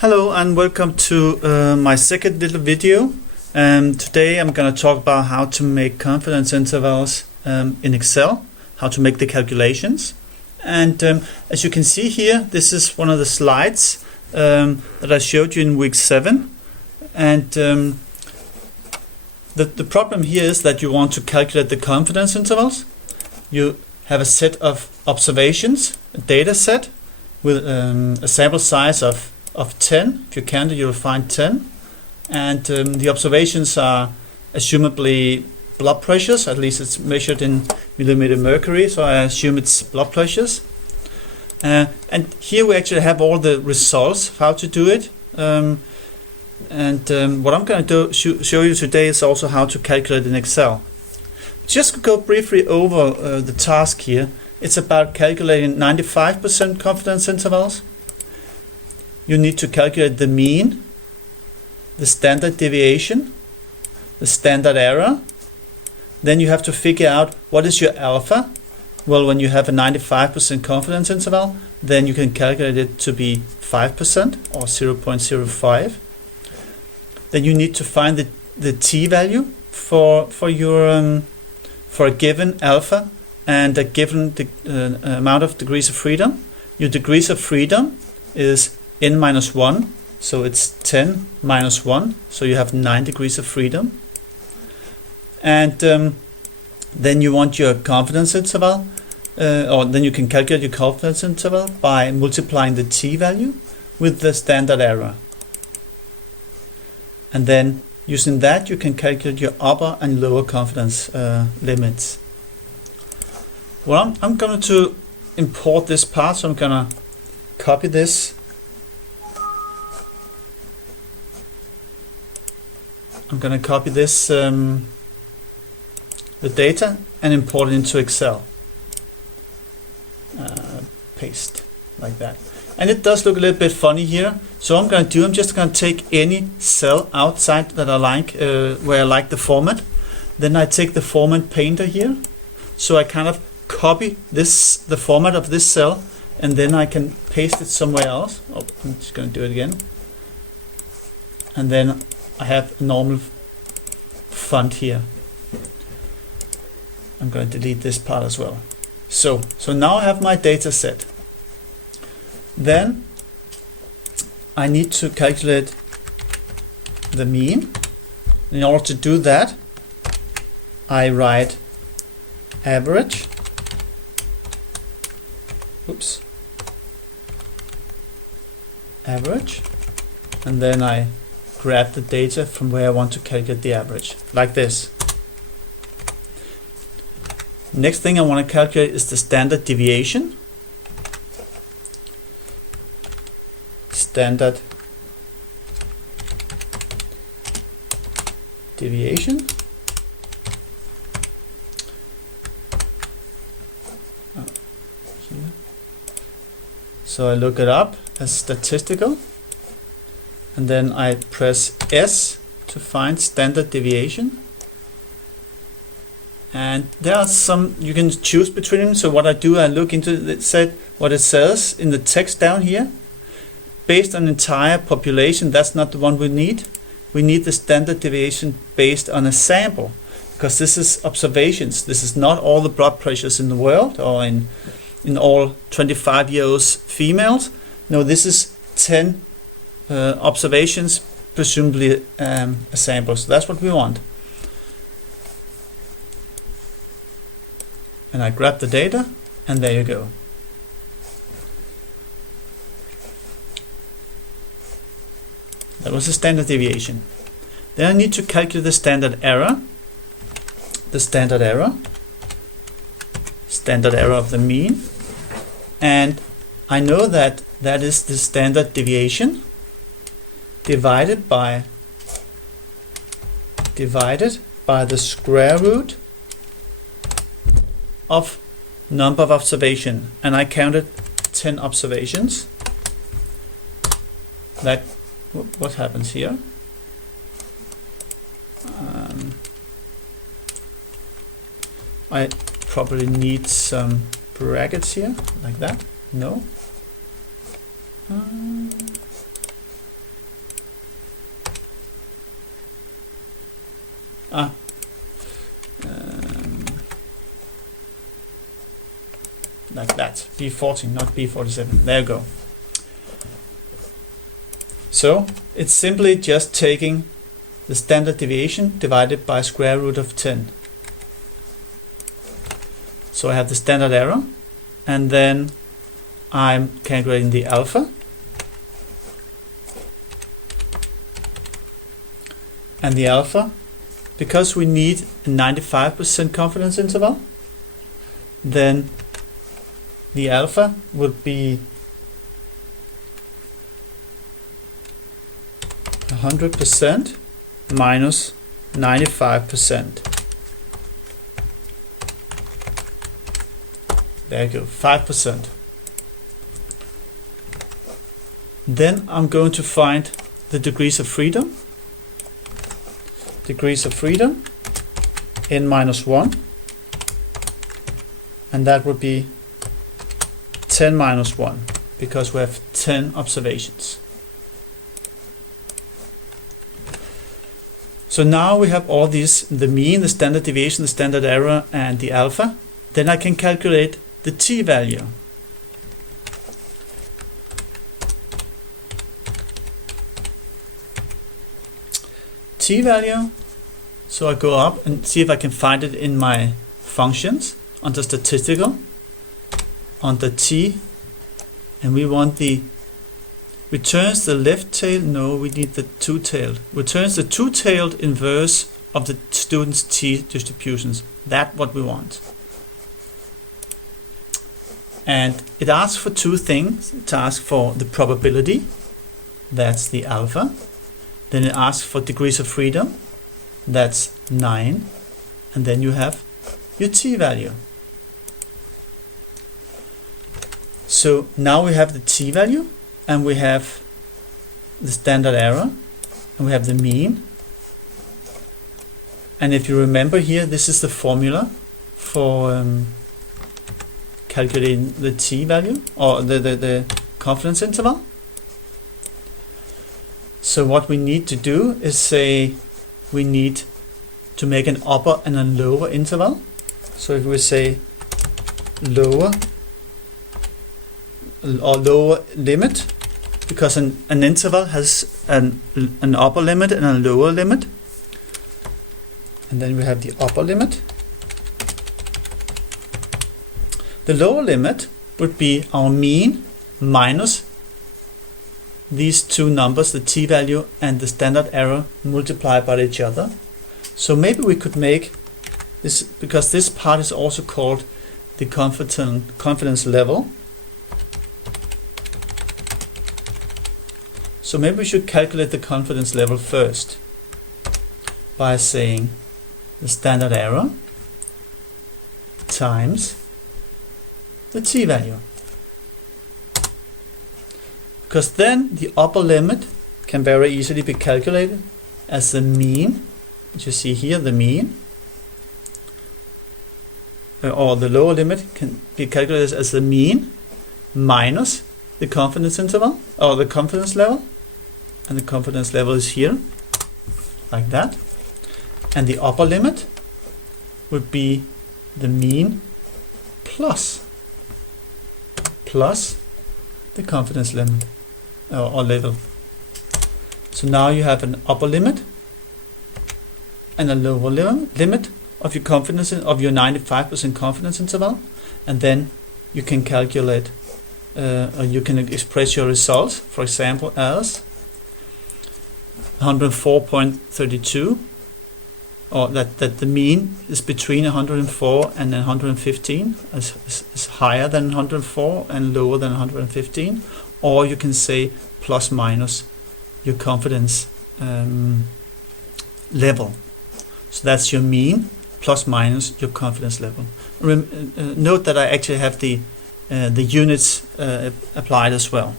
Hello and welcome to my second little video. Today I'm going to talk about how to make confidence intervals in Excel, how to make the calculations. And as you can see here, this is one of the slides that I showed you in week 7. And the problem here is that you want to calculate the confidence intervals. You have a set of observations, a data set with a sample size of 10. If you count it, you'll find 10. And the observations are assumably blood pressures, at least it's measured in millimeter mercury, so I assume it's blood pressures. And here we actually have all the results of how to do it. What I'm going to show you today is also how to calculate in Excel. Just go briefly over the task here. It's about calculating 95% confidence intervals. You need to calculate the mean, the standard deviation, the standard error. Then you have to figure out what is your alpha. Well, when you have a 95% confidence interval, then you can calculate it to be 5% or 0.05. Then you need to find the t-value for a given alpha and a given amount of degrees of freedom. Your degrees of freedom is n-1, so it's 10 minus 1, so you have 9 degrees of freedom. And then you want your confidence interval, or then you can calculate your confidence interval by multiplying the t-value with the standard error. And then using that you can calculate your upper and lower confidence limits. Well, I'm going to import this part, so I'm going to copy this. I'm going to copy this, the data, and import it into Excel. Paste, like that. And it does look a little bit funny here. So I'm just going to take any cell outside that I like, where I like the format. Then I take the format painter here. So I kind of copy the format of this cell, and then I can paste it somewhere else. Oh, I'm just going to do it again. And then I have a normal font here. I'm going to delete this part as well. So now I have my data set. Then I need to calculate the mean. In order to do that, I write average. Oops. Average. And then I grab the data from where I want to calculate the average, like this. Next thing I want to calculate is the standard deviation. Standard deviation. Here. So I look it up as statistical. And then I press S to find standard deviation. And there are some, you can choose between them. So what I do, I look into what it says in the text down here. Based on entire population, that's not the one we need. We need the standard deviation based on a sample, because this is observations. This is not all the blood pressures in the world, or in all 25-year-old females. No, this is 10 observations, presumably a sample. So that's what we want. And I grab the data, and there you go. That was the standard deviation. Then I need to calculate the standard error. The standard error of the mean. And I know that that is the standard deviation divided by the square root of number of observation, and I counted 10 observations. That what happens here? I probably need some brackets here, like that. No. like that, B40, not B47. There you go. So it's simply just taking the standard deviation divided by square root of 10. So I have the standard error, and then I'm calculating the alpha, and the alpha, because we need a 95% confidence interval, then the alpha would be 100% minus 95%. There you go, 5%. Then I'm going to find the degrees of freedom. Degrees of freedom, n minus 1. And that would be 10 minus 1, because we have 10 observations. So now we have all these, the mean, the standard deviation, the standard error, and the alpha. Then I can calculate the t-value. T-value, so I go up and see if I can find it in my functions under statistical, under t, and we want the returns the left tail. No, we need the two-tailed. Returns the two-tailed inverse of the student's t distributions. That's what we want. And it asks for two things. It asks for the probability, that's the alpha. Then it asks for degrees of freedom, that's 9. And then you have your t-value. So now we have the t-value, and we have the standard error, and we have the mean. And if you remember here, this is the formula for calculating the t-value, or the confidence interval. So what we need to do is say we need to make an upper and a lower interval. So if we say lower or lower limit, because an interval has an upper limit and a lower limit, and then we have the upper limit. The lower limit would be our mean minus these two numbers, the t-value and the standard error, multiplied by each other. So maybe we could make this, because this part is also called the confidence level. So maybe we should calculate the confidence level first by saying the standard error times the t-value. Because then the upper limit can very easily be calculated as the mean, which you see here, the mean, or the lower limit can be calculated as the mean minus the confidence interval, or the confidence level, and the confidence level is here, like that. And the upper limit would be the mean plus the confidence limit, or level. So now you have an upper limit and a lower limit of your confidence of your 95% confidence interval, and then you can calculate or you can express your results, for example, as 104.32, or that the mean is between 104 and 115, is higher than 104 and lower than 115, or you can say plus minus your confidence level. So that's your mean plus minus your confidence level. Note that I actually have the units applied as well.